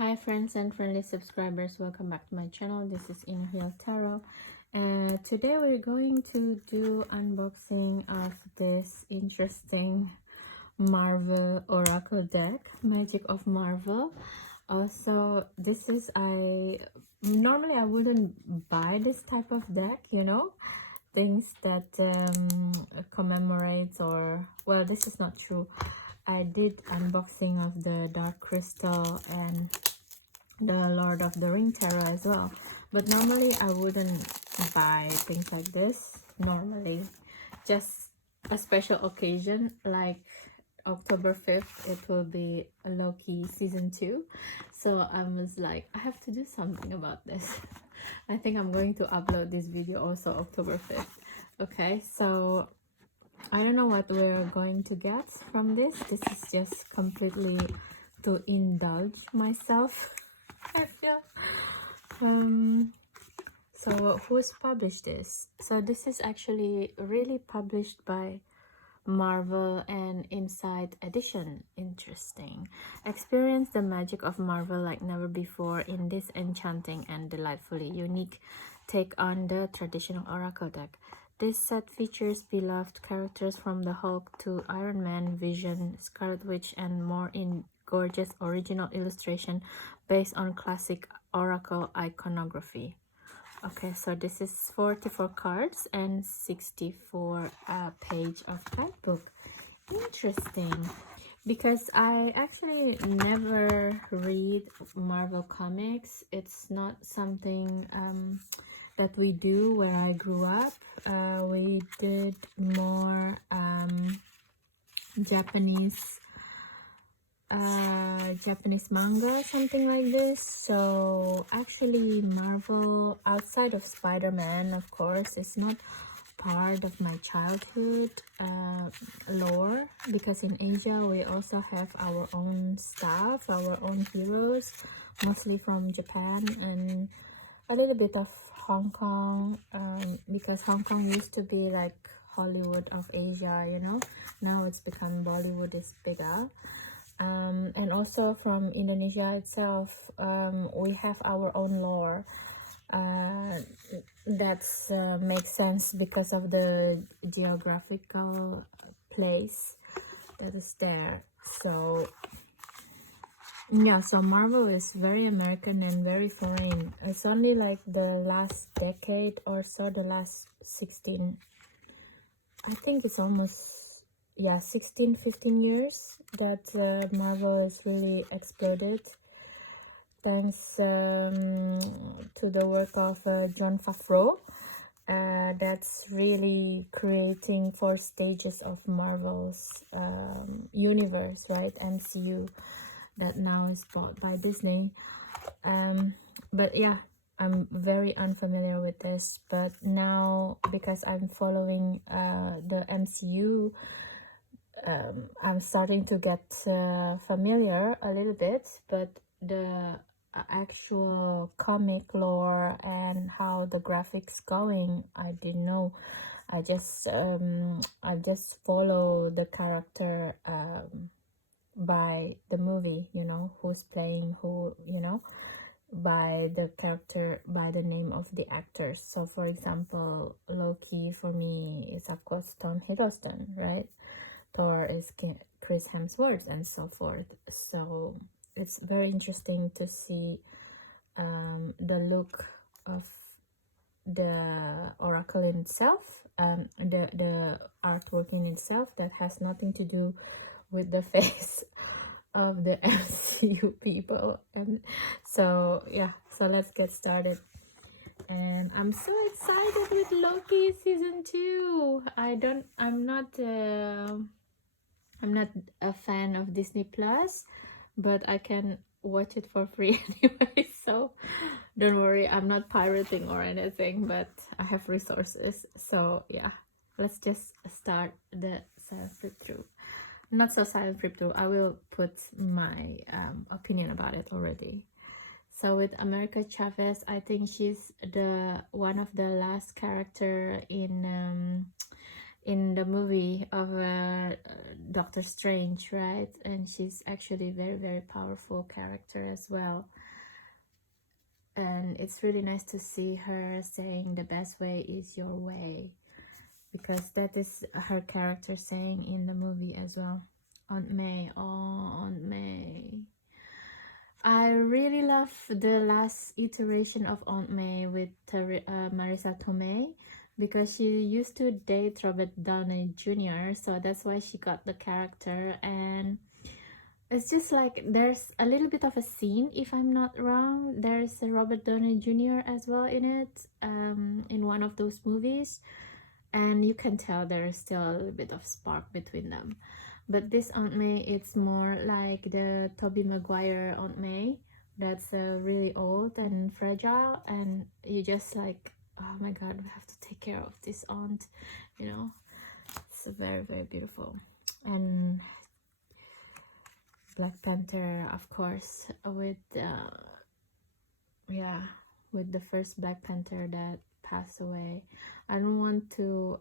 Hi friends and friendly subscribers, welcome back to my channel. This is Inner Heal Tarot, and today we're going to do unboxing of this interesting Marvel Oracle deck, Magic of Marvel. Also, this is, I normally I wouldn't buy this type of deck, things that commemorates, or well, this is not true. I did unboxing of the Dark Crystal and the Lord of the Ring tarot as well, but normally I wouldn't buy things like this normally. Just a special occasion like October 5th, it will be Loki season 2, so I was like, I have to do something about this. I think I'm going to upload this video also October 5th. Okay, so I don't know what we're going to get from this. This is just completely to indulge myself. I feel. So who's published this? So this is actually really published by Marvel and Inside Edition. Interesting. Experience the magic of Marvel like never before in this enchanting and delightfully unique take on the traditional Oracle deck. This set features beloved characters from the Hulk to Iron Man, Vision, Scarlet Witch, and more in gorgeous original illustration based on classic Oracle iconography. Okay, so this is 44 cards and 64 page of guidebook. Interesting, because I actually never read Marvel comics. It's not something that we do where I grew up. We did more Japanese manga, something like this. So actually Marvel, outside of Spider-Man, of course, is not part of my childhood lore, because in Asia we also have our own stuff, our own heroes, mostly from Japan and a little bit of Hong Kong, because Hong Kong used to be like Hollywood of Asia, now it's become Bollywood is bigger. And also from Indonesia itself, we have our own lore. That's makes sense because of the geographical place that is there. So yeah, so Marvel is very American and very foreign. It's only like the last decade or so, the last 16, I think it's almost, yeah, 15 years that Marvel is really exploded, thanks to the work of Jon Favreau. That's really creating 4 stages of Marvel's universe, right? MCU, that now is bought by Disney. But yeah, I'm very unfamiliar with this, but now because I'm following the MCU, I'm starting to get familiar a little bit, but the actual comic lore and how the graphics going, I didn't know. I just follow the character by the movie, who's playing who, by the character, by the name of the actors. So for example, Loki for me is of course Tom Hiddleston, right? Thor is Chris Hemsworth, and so forth. So it's very interesting to see the look of the oracle in itself, the artwork in itself, that has nothing to do with the face of the MCU people. And so yeah, so let's get started. And I'm so excited with Loki season 2. I'm not a fan of Disney Plus, but I can watch it for free anyway, so don't worry, I'm not pirating or anything, but I have resources. So yeah, let's just start the silent flip through. Not so silent flip through, I will put my opinion about it already. So with America Chavez, I think she's the one of the last character in in the movie of Doctor Strange, right? And she's actually very, very powerful character as well. And it's really nice to see her saying the best way is your way, because that is her character saying in the movie as well. Aunt May, oh, Aunt May. I really love the last iteration of Aunt May with Marisa Tomei, because she used to date Robert Downey Jr., so that's why she got the character. And it's just like there's a little bit of a scene, if I'm not wrong. There's a Robert Downey Jr. as well in it, in one of those movies, and you can tell there's still a little bit of spark between them. But this Aunt May, it's more like the Tobey Maguire Aunt May, that's really old and fragile, and you just like, oh my god, we have to take care of this aunt, you know. It's very, very beautiful. And Black Panther, of course, with yeah, with the first Black Panther that passed away. I don't want to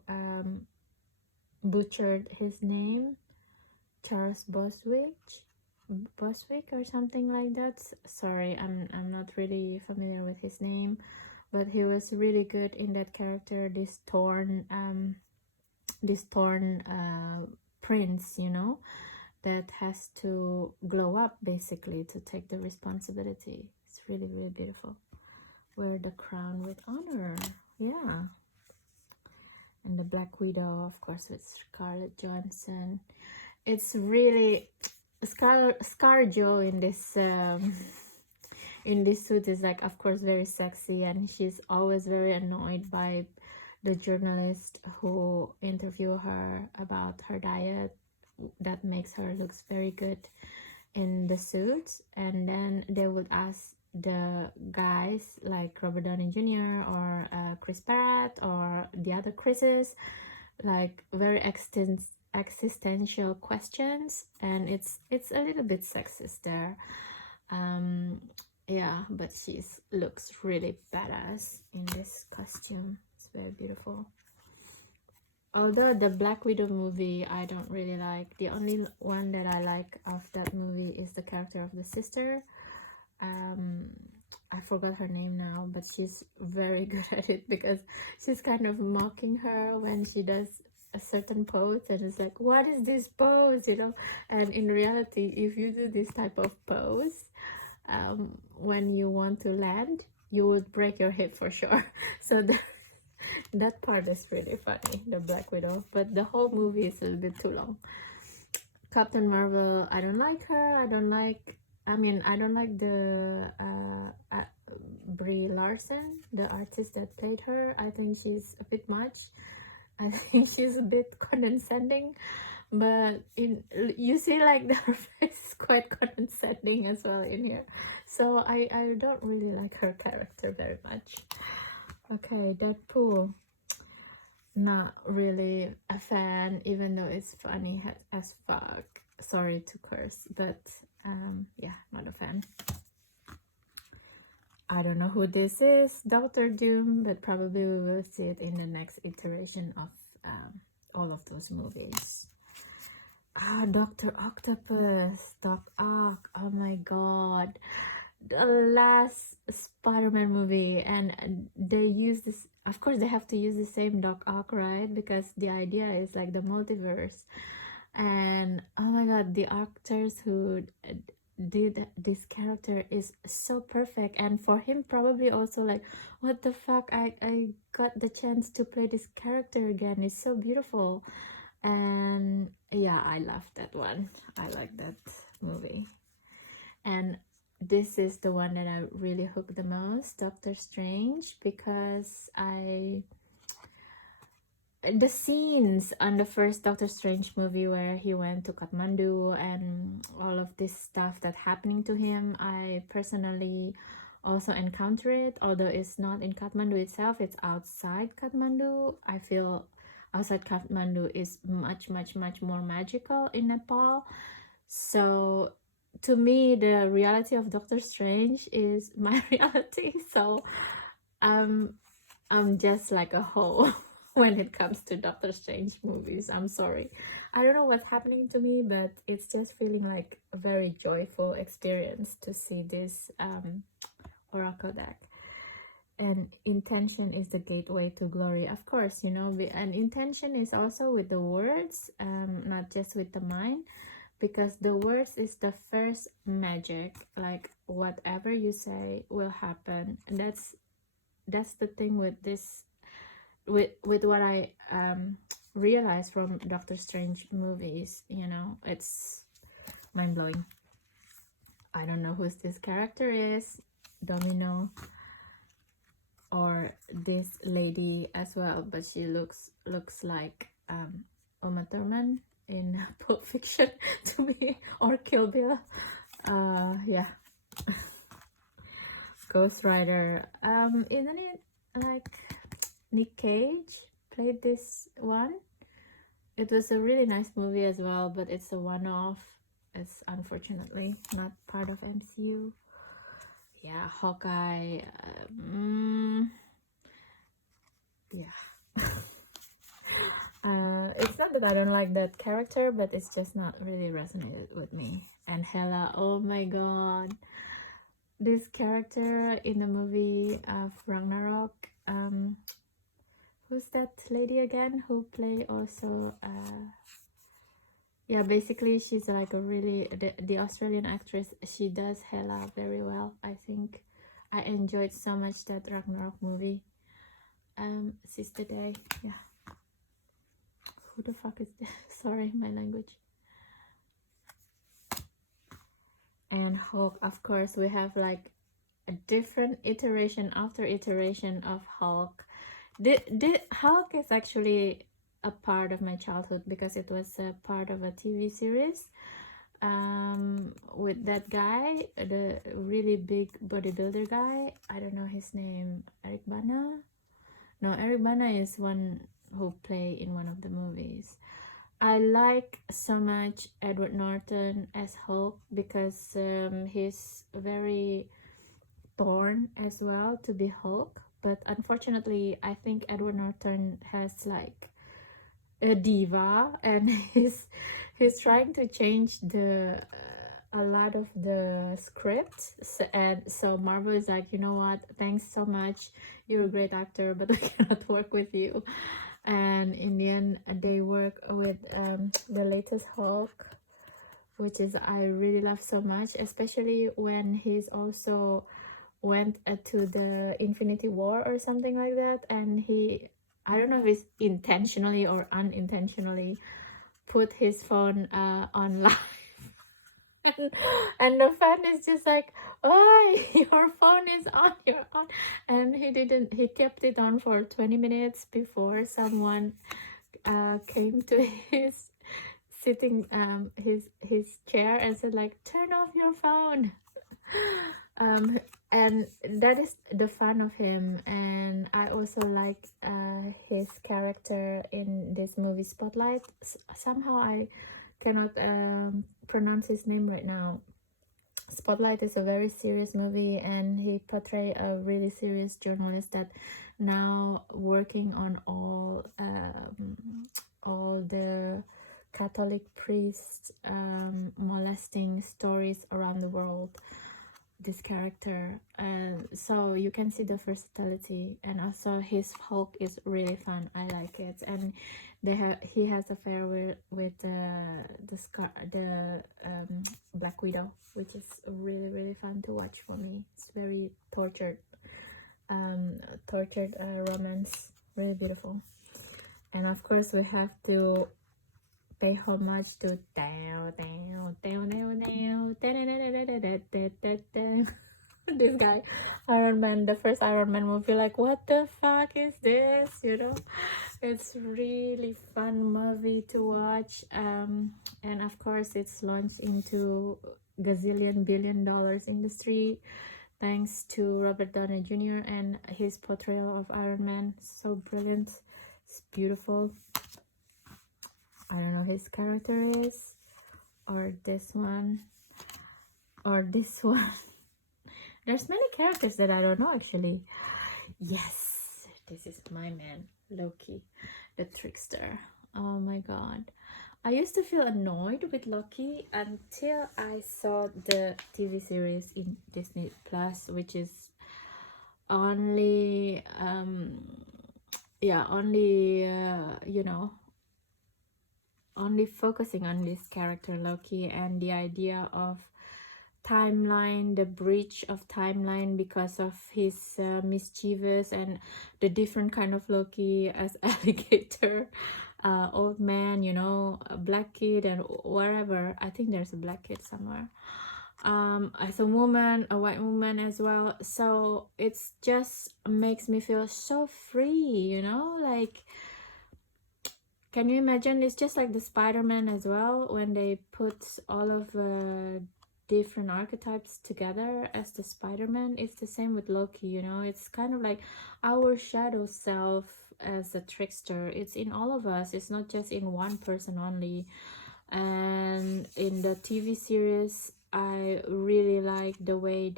butcher his name, Charles Boswick or something like that. Sorry, I'm not really familiar with his name, but he was really good in that character, this torn prince, you know, that has to glow up basically to take the responsibility. It's really, really beautiful. Wear the crown with honor. Yeah. And the Black Widow, of course, with Scarlett Johansson. It's really ScarJo in this in this suit is like, of course, very sexy, and she's always very annoyed by the journalist who interview her about her diet that makes her looks very good in the suit. And then they would ask the guys like Robert Downey Jr. or Chris Pratt or the other Chris's like very existential questions, and it's a little bit sexist there. Yeah, but she's looks really badass in this costume. It's very beautiful. Although the Black Widow movie I don't really like. The only one that I like of that movie is the character of the sister. I forgot her name now, but she's very good at it, because she's kind of mocking her when she does a certain pose, and it's like, what is this pose, you know? And in reality, if you do this type of pose when you want to land, you would break your hip for sure. So that part is really funny, the Black Widow, but the whole movie is a little bit too long. Captain Marvel, I don't like her. I don't like the Brie Larson, the artist that played her. I think she's a bit much. I think she's a bit condescending, but you see like her face is quite condescending as well in here. So I don't really like her character very much. Okay, Deadpool. Not really a fan, even though it's funny as fuck. Sorry to curse, but yeah, not a fan. I don't know who this is, Doctor Doom, but probably we will see it in the next iteration of all of those movies. Dr. Octopus, Doc Ock, oh my god. The last Spider-Man movie, and they use this, of course they have to use the same Doc Ock, right? Because the idea is like the multiverse. And oh my god, the actors who did this character is so perfect, and for him probably also like, what the fuck, I got the chance to play this character again. It's so beautiful. And yeah, I love that one. I like that movie. And this is the one that I really hooked the most, Doctor Strange, because the scenes on the first Doctor Strange movie where he went to Kathmandu and all of this stuff that happening to him, I personally also encounter it, although it's not in Kathmandu itself, it's outside Kathmandu. I feel outside Kathmandu is much more magical in Nepal. So to me, the reality of Doctor Strange is my reality. So I'm just like a whole when it comes to Doctor Strange movies. I'm sorry. I don't know what's happening to me, but it's just feeling like a very joyful experience to see this Oracle deck. And intention is the gateway to glory. Of course, you know, and intention is also with the words, not just with the mind, because the words is the first magic. Like whatever you say will happen, and that's the thing with this, with what I realized from Doctor Strange movies. You know, it's mind-blowing. I don't know who this character is, Domino, or this lady as well, but she looks like Uma Thurman in Pulp Fiction to me, or Kill Bill. Yeah. Ghost Rider. Isn't it like Nick Cage played this one? It was a really nice movie as well, but it's a one-off. It's unfortunately not part of MCU. Yeah, Hawkeye. Yeah. It's not that I don't like that character, but it's just not really resonated with me. And Hela, oh my god, this character in the movie of Ragnarok. Who's that lady again who play also? Yeah, basically she's like a really the Australian actress. She does Hela very well. I think I enjoyed so much that Ragnarok movie. Sister Day, yeah. Who the fuck is this? Sorry, my language. And Hulk, of course, we have like a different iteration after iteration of Hulk. The Hulk is actually a part of my childhood because it was a part of a TV series with that guy, the really big bodybuilder guy. I don't know his name. Eric Bana? No, Eric Bana is one who play in one of the movies. I like so much Edward Norton as Hulk because he's very born as well to be Hulk. But unfortunately, I think Edward Norton has like a diva, and he's trying to change the a lot of the script, and so Marvel is like, you know what, thanks so much, you're a great actor, but I cannot work with you. And in the end they work with the latest Hulk, which is I really love so much, especially when he's also went to the Infinity War or something like that, and he, I don't know if it's intentionally or unintentionally, put his phone on live. And the fan is just like, oh, your phone is on, you're on. And he kept it on for 20 minutes before someone came to his sitting his chair and said like, turn off your phone. And that is the fun of him. And I also like his character in this movie Spotlight. Somehow I cannot pronounce his name right now. Spotlight is a very serious movie, and he portrayed a really serious journalist that now working on all the Catholic priests molesting stories around the world. This character, so you can see the versatility, and also his Hulk is really fun. I like it, and he has affair with the Black Widow, which is really fun to watch for me. It's very tortured romance, really beautiful. And of course we have to pay homage to this guy, Iron Man, the first Iron Man movie. Like, what the fuck is this, you know? It's really fun movie to watch, and of course it's launched into gazillion billion dollars industry thanks to Robert Downey Jr. and his portrayal of Iron Man. So brilliant, it's beautiful. I don't know his character is, or this one, or this one. There's many characters that I don't know actually. Yes, this is my man. Loki, the trickster. Oh my god. I used to feel annoyed with Loki until I saw the TV series in Disney Plus, which is only yeah, only you know, only focusing on this character Loki, and the idea of timeline, the breach of timeline because of his mischievous, and the different kind of Loki as alligator, old man, you know, a black kid, and wherever. I think there's a black kid somewhere, as a woman, a white woman as well. So it's just makes me feel so free, you know, like, can you imagine? It's just like the Spider-Man as well, when they put all of different archetypes together as the Spider-Man. It's the same with Loki, you know. It's kind of like our shadow self as a trickster. It's in all of us. It's not just in one person only. And in the TV series, I really like the way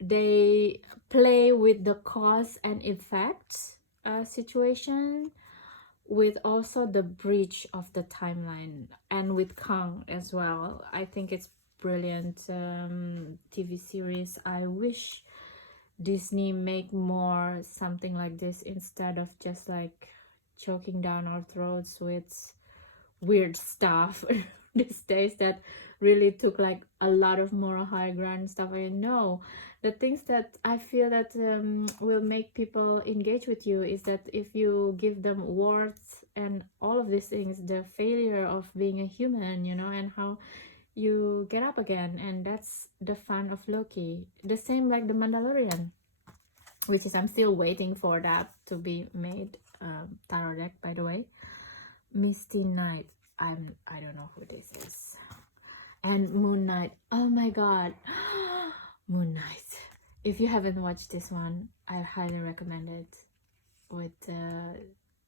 they play with the cause and effect situation, with also the breach of the timeline, and with Kang as well. I think it's brilliant TV series. I wish Disney make more something like this, instead of just like choking down our throats with weird stuff these days that really took like a lot of moral high ground stuff. I know the things that I feel that will make people engage with you is that if you give them words and all of these things, the failure of being a human, you know, and how you get up again. And that's the fun of Loki. The same like the Mandalorian, which is I'm still waiting for that to be made. Tarot deck, by the way. Misty Knight. I don't know who this is. And Moon Knight. Oh my god. Moon Knight. If you haven't watched this one, I highly recommend it. With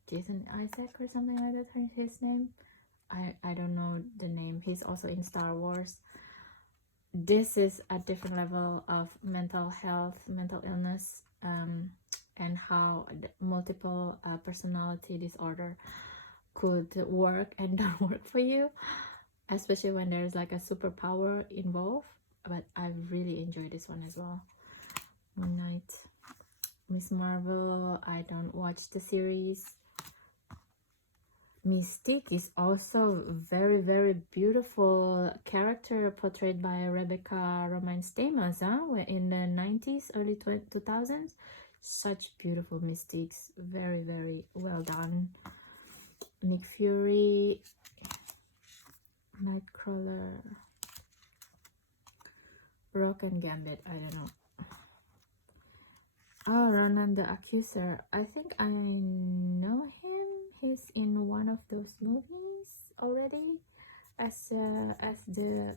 Jason Isaac or something like that, his name. I don't know the name. He's also in Star Wars. This is a different level of mental health, mental illness, and how the multiple personality disorder could work and don't work for you, especially when there's like a superpower involved. But I really enjoy this one as well. Moon Knight. Miss Marvel, I don't watch the series. Mystique is also very, very beautiful character portrayed by Rebecca Romaine Stamos, in the 90s, early 2000s. Such beautiful Mystiques. Very, very well done. Nick Fury, Nightcrawler, Rock and Gambit, I don't know. Oh, Ronan the Accuser. I think I know him. He's in one of those movies already as the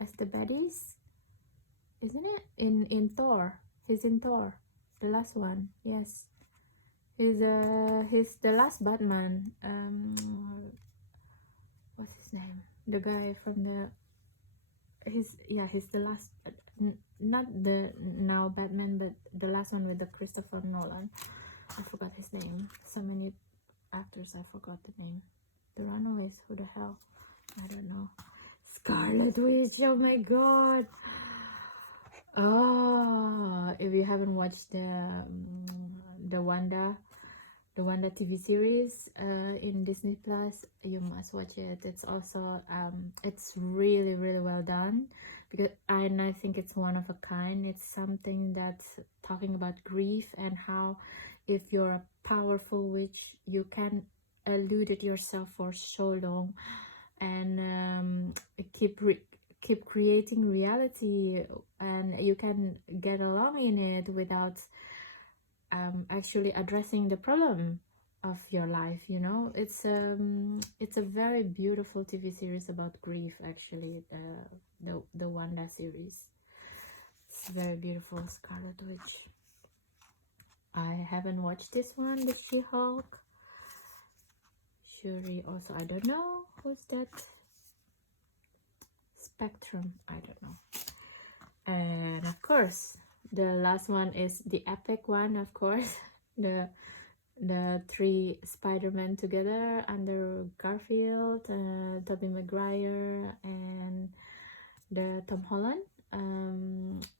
baddies, isn't it? In Thor. He's in Thor, the last one. Yes. He's the last Batman. What's his name? The guy from the he's the last, not the now Batman, but the last one with the Christopher Nolan. I forgot his name. So many actors, I forgot the name. The Runaways, who the hell? I don't know. Scarlet Witch, oh my god. Oh, if you haven't watched the Wanda TV series in Disney Plus, you must watch it. It's also it's really, really well done, because I think it's one of a kind. It's something that's talking about grief, and how if you're a powerful witch, you can elude it yourself for so long, and keep creating reality, and you can get along in it without actually addressing the problem of your life, you know. It's a very beautiful TV series about grief, actually. The Wanda series, it's very beautiful. Scarlet Witch. I haven't watched this one. The She-Hulk. Shuri also, I don't know who's that. Spectrum, I don't know. And of course, The last one is the epic one, of course. The three Spider-Man together under Garfield, Tobey Maguire, and the Tom Holland.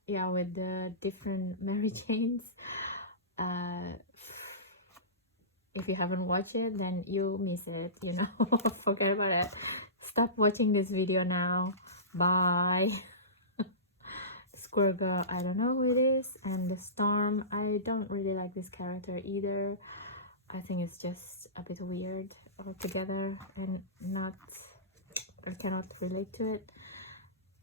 Yeah, with the different Mary Janes. Uh, if you haven't watched it, then you miss it, you know. Forget about it. Stop watching this video now. Bye. Squirrel Girl, I don't know who it is. And the Storm, I don't really like this character either. I think it's just a bit weird altogether, and not, I cannot relate to it.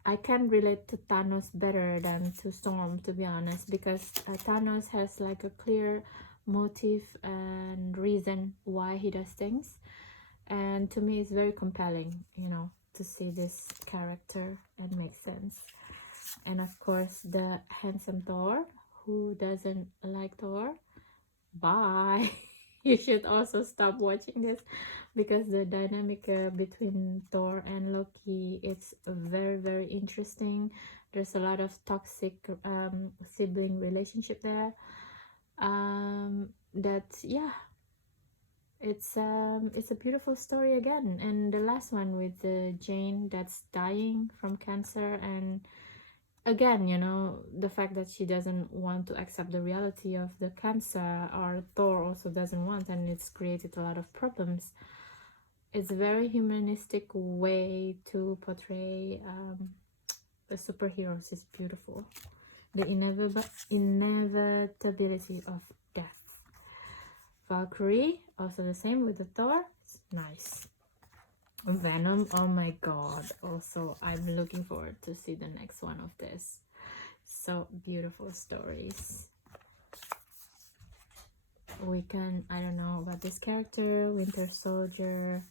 I can relate to Thanos better than to Storm, to be honest, because Thanos has like a clear motive and reason why he does things, and to me it's very compelling, you know, to see this character and make sense. And of course the handsome Thor. Who doesn't like Thor? Bye. You should also stop watching this, because the dynamic between Thor and Loki, it's very, very interesting. There's a lot of toxic sibling relationship there. That, yeah, it's a beautiful story again. And the last one with Jane that's dying from cancer, and again, you know, the fact that she doesn't want to accept the reality of the cancer, or Thor also doesn't want, and it's created a lot of problems. It's a very humanistic way to portray the superheroes. Is beautiful. The inevitability of death. Valkyrie, also the same with the Thor. It's nice. Venom, oh my god, also I'm looking forward to see the next one of this. So beautiful stories. We can, I don't know about this character, Winter Soldier.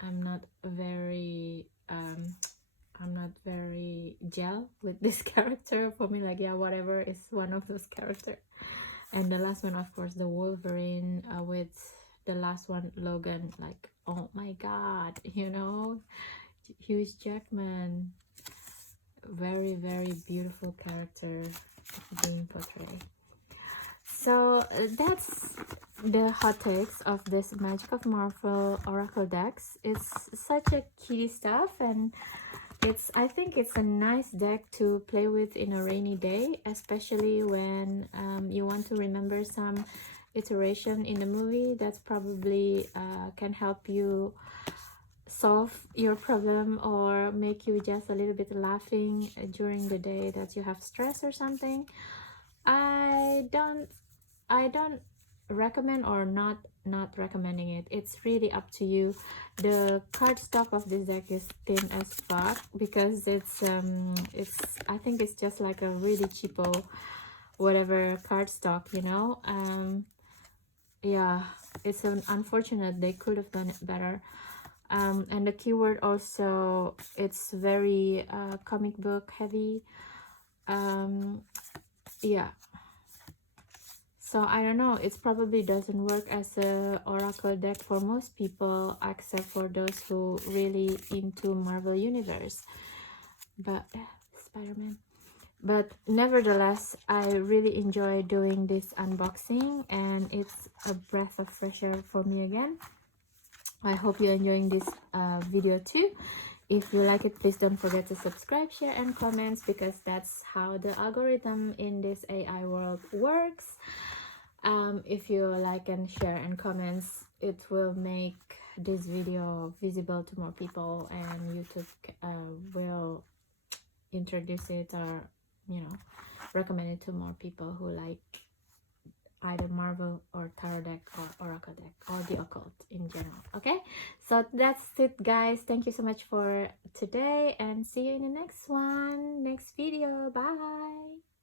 I'm not very gel with this character. For me, like, yeah, whatever, is one of those characters. And the last one, of course, the Wolverine, with the last one, Logan. Like, oh my god, you know, Hugh Jackman. Very, very beautiful character being portrayed. So that's the hot takes of this Magic of Marvel Oracle decks. It's such a kitty stuff, and I think it's a nice deck to play with in a rainy day, especially when you want to remember some iteration in the movie that's probably can help you solve your problem, or make you just a little bit laughing during the day that you have stress or something. I don't recommend, or not recommending it. It's really up to you. The card stock of this deck is thin as fuck, because it's I think it's just like a really cheapo whatever card stock, you know. Yeah, it's unfortunate. They could have done it better. And the keyword also, it's very comic book heavy. Yeah, so I don't know, it probably doesn't work as a oracle deck for most people, except for those who really into Marvel Universe. But Spider-Man. But nevertheless, I really enjoy doing this unboxing, and it's a breath of fresh air for me again. I hope you're enjoying this video too. If you like it, please don't forget to subscribe, share, and comments, because that's how the algorithm in this AI world works. If you like and share and comments, it will make this video visible to more people, and YouTube will introduce it, or, you know, recommend it to more people who like either Marvel or Tarot deck or Oracle deck, or the occult in general. Okay, so that's it, guys. Thank you so much for today, and see you in the next video. Bye.